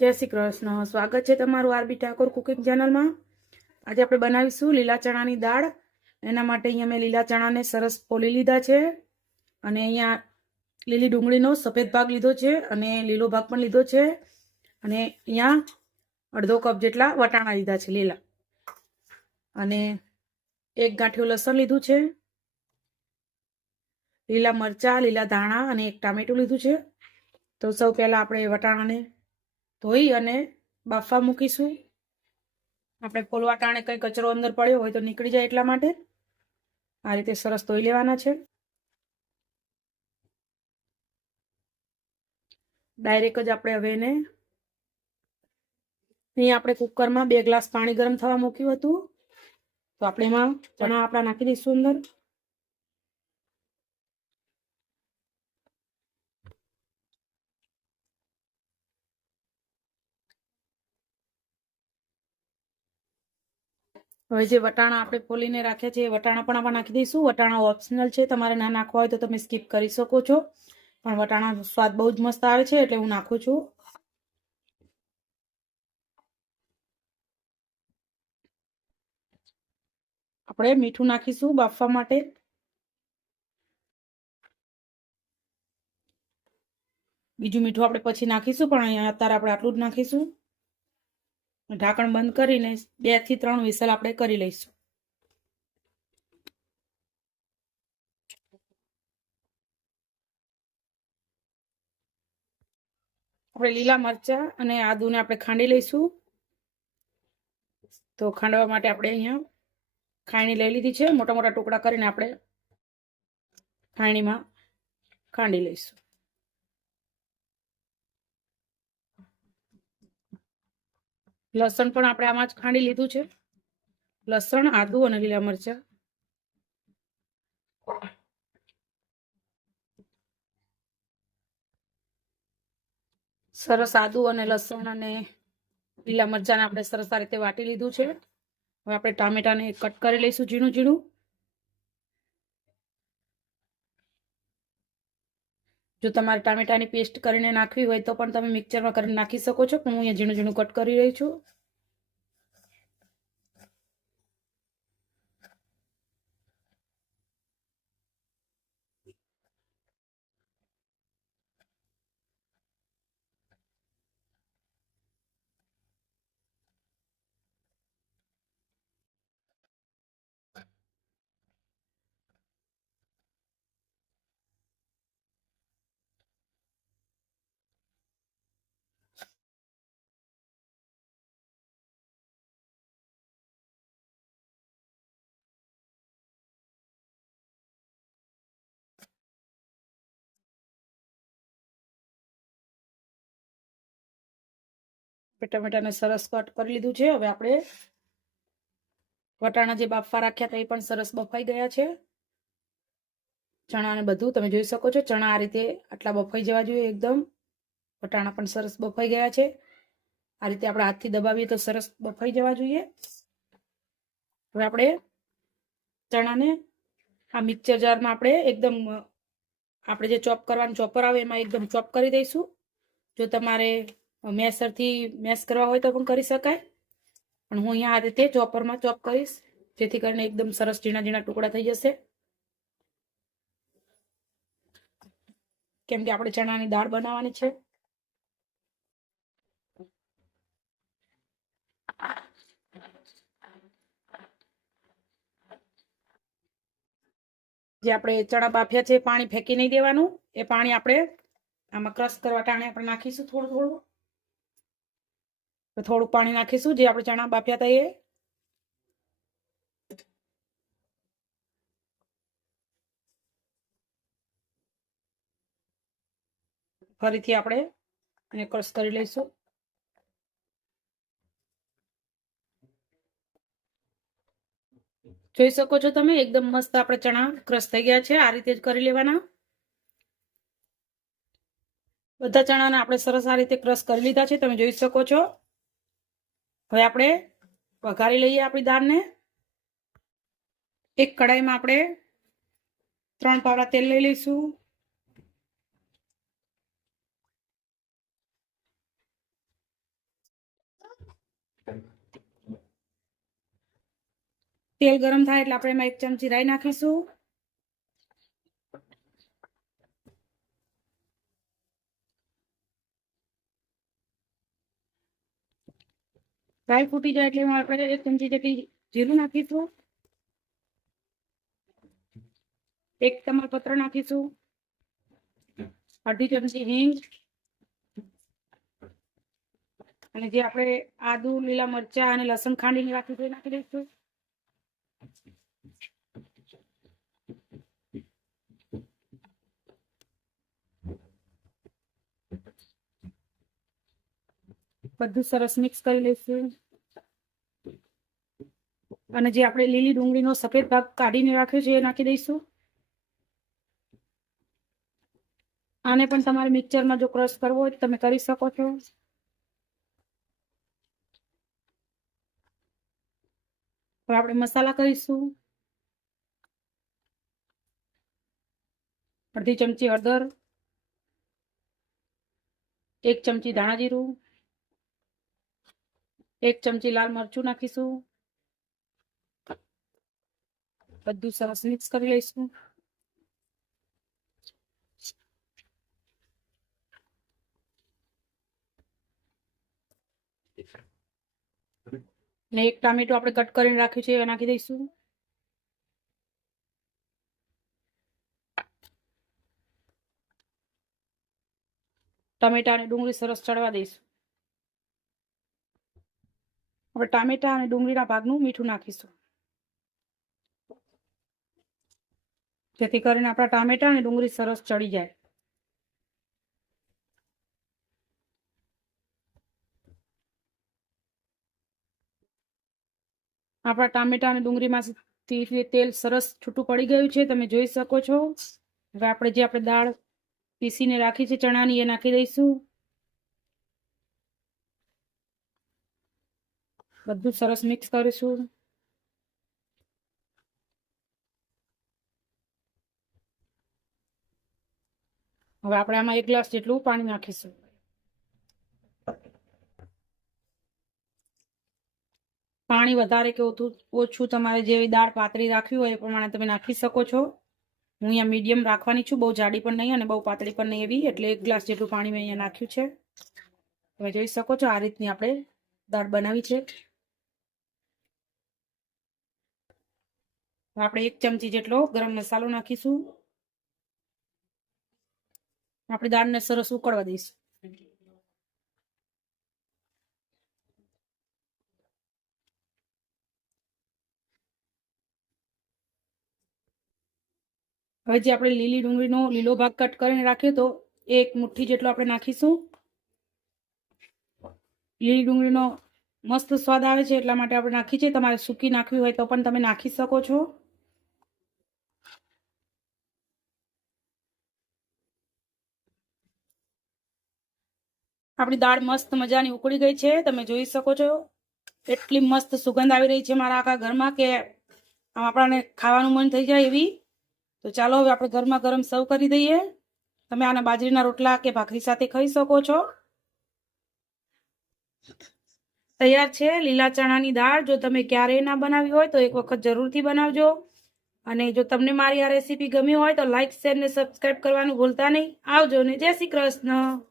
જય શ્રી કૃષ્ણ. સ્વાગત છે તમારું આરબી ઠાકોર કુકિંગ ચેનલમાં. આજે આપણે બનાવીશું લીલા ચણાની દાળ. એના માટે અહીંયા મેં લીલા ચણાને સરસ ફોલી લીધા છે અને અહીંયા લીલી ડુંગળીનો સફેદ ભાગ લીધો છે અને લીલો ભાગ પણ લીધો છે અને અહીંયા અડધો કપ જેટલા વટાણા લીધા છે લીલા અને એક ગાંઠિયું લસણ લીધું છે, લીલા મરચાં, લીલા ધાણા અને એક ટામેટું લીધું છે. તો સૌ પહેલા આપણે વટાણાને ધોઈ અને બાફવા મૂકીશું. આપણે ફોલવા ટાણે કંઈ કચરો અંદર પડ્યો હોય તો નીકળી જાય એટલા માટે આ રીતે સરસ ધોઈ લેવાના છે. ડાયરેક્ટ જ આપણે હવે એને અહીં આપણે કુકરમાં 2 ગ્લાસ પાણી ગરમ થવા મૂક્યું હતું, તો આપણે એમાં ચણા આપણા નાખી દઈશું અંદર. હવે જે વટાણા આપણે ફોલીને રાખ્યા છે એ વટાણા પણ આપણે નાખી દઈશું. વટાણા ઓપ્શનલ છે, તમારે ના નાખવા હોય તો તમે સ્કીપ કરી શકો છો, પણ વટાણા સ્વાદ બહુ જ મસ્ત આવે છે એટલે હું નાખું છું. આપણે મીઠું નાખીશું બાફવા માટે. બીજું મીઠું આપણે પછી નાખીશું, પણ અહીંયા અત્યારે આપણે આટલું જ નાખીશું. ઢાંકણ બંધ કરીને 2 થી 3 વિસલ આપણે કરી લઈશું. આપણે લીલા મરચાં અને આદુને આપણે ખાંડી લઈશું. તો ખાંડવા માટે આપણે અહીંયા ખાયણી લઈ લીધી છે. મોટા મોટા ટુકડા કરીને આપણે ખાયણીમાં ખાંડી લઈશું. લસણ પણ આપણે આમાં જ ખાંડી લીધું છે. લસણ, આદુ અને લીલા મરચાં. સરસ આદુ અને લસણ અને લીલા મરચાંને આપણે સરસ આ રીતે વાટી લીધું છે. હવે આપણે ટામેટાને કટ કરી લઈશું ઝીણું ઝીણું. જો તમારે ટામેટાની પેસ્ટ કરીને નાખવી હોય તો પણ તમે મિક્સરમાં કરીને નાખી શકો છો, પણ હું અહીંયા ઝીણું ઝીણું કટ કરી રહી છું. ટમેટાને સરસ કટ કરી લીધું છે. હવે આપણે વટાણા જે બાફવા રાખ્યા હતા એ પણ સરસ બફાઈ ગયા છે. ચણા ને બધું તમે જોઈ શકો છો. ચણા આ રીતે આટલા બફાઈ જવા જોઈએ એકદમ. વટાણા પણ સરસ બફાઈ ગયા છે. આ રીતે આપણે હાથથી દબાવીએ તો સરસ બફાઈ જવા જોઈએ. હવે આપણે ચણાને આ મિક્સર જારમાં આપણે એકદમ આપણે જે ચોપ કરવાનું ચોપર આવે એમાં એકદમ ચોપ કરી દઈશું. જો તમારે મેસરથી મેશ કરવા હોય તો પણ કરી શકાય, પણ હું અહીંયા આ રીતે ચોપરમાં ચોપ કરીશ, જેથી કરીને એકદમ સરસ ઝીણા ઝીણા ટુકડા થઈ જશે. કેમ કે આપણે ચણાની દાળ બનાવવાની છે. જે આપણે ચણા બાફ્યા છે પાણી ફેંકી નહીં દેવાનું. એ પાણી આપણે આમાં ક્રશ કરવા ટાણે આપણે નાખીશું. થોડું પાણી નાખીશું જે આપણે ચણા બાફ્યા હતા એ. ફરીથી આપણે એને ક્રશ કરી લઈશું. જોઈ શકો છો તમે એકદમ મસ્ત આપણે ચણા ક્રશ થઈ ગયા છે. આ રીતે જ કરી લેવાના. બધા ચણાને આપણે સરસ આ રીતે ક્રશ કરી લીધા છે, તમે જોઈ શકો છો. હવે આપણે વઘારી લઈએ આપણી દાળને. એક કડાઈમાં આપણે 3 પાવડા તેલ લઈ લઈશું. તેલ ગરમ થાય એટલે આપણે એમાં 1 ચમચી રાઈ નાખીશું. રાઈ ફૂટી જાય એટલે આપણે 1 ચમચી જેટલી જીરું નાખીશું. 1 તમાલપત્ર નાખીશું. અડધી ચમચી હિંગ અને જે આપણે આદુ, લીલા મરચા અને લસણ ખાંડીને રાખ્યું તે નાખી દઈશું. બધું સરસ મિક્સ કરી લઈશું. અને જે આપણે લીલી ડુંગળીનો સફેદ ભાગ કાઢીને રાખ્યો છે એ નાખી દઈશું. આને પણ તમારે મિક્સરમાં જો ક્રશ કરવો હોય તો તમે કરી શકો છો. હવે આપણે મસાલા કરીશું. અડધી ચમચી હળદર, 1 ચમચી ધાણા જીરું, 1 ચમચી લાલ મરચું નાખીશું. બધું સરસ મિક્સ કરી લઈશું. ને 1 ટામેટું આપણે કટ કરીને રાખ્યું છે એ નાખી દઈશું. ટમેટા અને ડુંગળી સરસ ચડવા દઈશું. હવે ટામેટા અને ડુંગળીના ભાગનું મીઠું નાખીશું, જેથી કરીને આપણા ટામેટા અને ડુંગળી સરસ ચડી જાય. આપણા ટામેટા અને ડુંગળીમાંથી તેલ સરસ છૂટું પડી ગયું છે, તમે જોઈ શકો છો. હવે આપણે જે દાળ પીસીને રાખી છે ચણાની એ નાખી દઈશું. બધું સરસ મિક્સ કરીશું. હવે આપણે આમાં 1 ગ્લાસ જેટલું પાણી નાખીશું. પાણી વધારે કે ઓછું તમારે જેવી દાળ પાતળી રાખવી હોય એ પ્રમાણે તમે નાખી શકો છો. હું અહીંયા મીડિયમ રાખવાની છું, બહુ જાડી પણ નહીં અને બહુ પાતળી પણ નહીં એવી, એટલે 1 ગ્લાસ જેટલું પાણી મેં અહીંયા નાખ્યું છે. તમે જોઈ શકો છો આ રીતની આપણે દાળ બનાવી છે. આપણે 1 ચમચી જેટલો ગરમ મસાલો નાખીશું. આપણે દાળને સરસ ઉકળવા દઈશું. હવે જે આપણે લીલી ડુંગળીનો લીલો ભાગ કટ કરીને રાખ્યો તો 1 મુઠ્ઠી જેટલો આપણે નાખીશું. લીલી ડુંગળીનો મસ્ત સ્વાદ આવે છે એટલા માટે આપણે નાખી છે. તમારે સૂકી નાખવી હોય તો પણ તમે નાખી શકો છો. આપણી દાળ મસ્ત મજાની ઉકળી ગઈ છે, તમે જોઈ શકો છો. એટલી મસ્ત સુગંધ આવી રહી છે મારા આખા ઘરમાં કે આપણને ખાવાનું મન થઈ જાય એવી. તો ચાલો હવે આપણે ગરમા ગરમ સર્વ કરી દઈએ. તમે આને બાજરીના રોટલા કે ભાખરી સાથે ખાઈ શકો છો. તૈયાર છે લીલા ચણાની દાળ. જો તમે ક્યારેય ના બનાવી હોય તો એક વખત જરૂરથી બનાવજો. અને જો તમને મારી આ રેસીપી ગમી હોય તો લાઈક, શેર ને સબસ્ક્રાઇબ કરવાનું ભૂલતા નહીં. આવજો ને જય શ્રી કૃષ્ણ.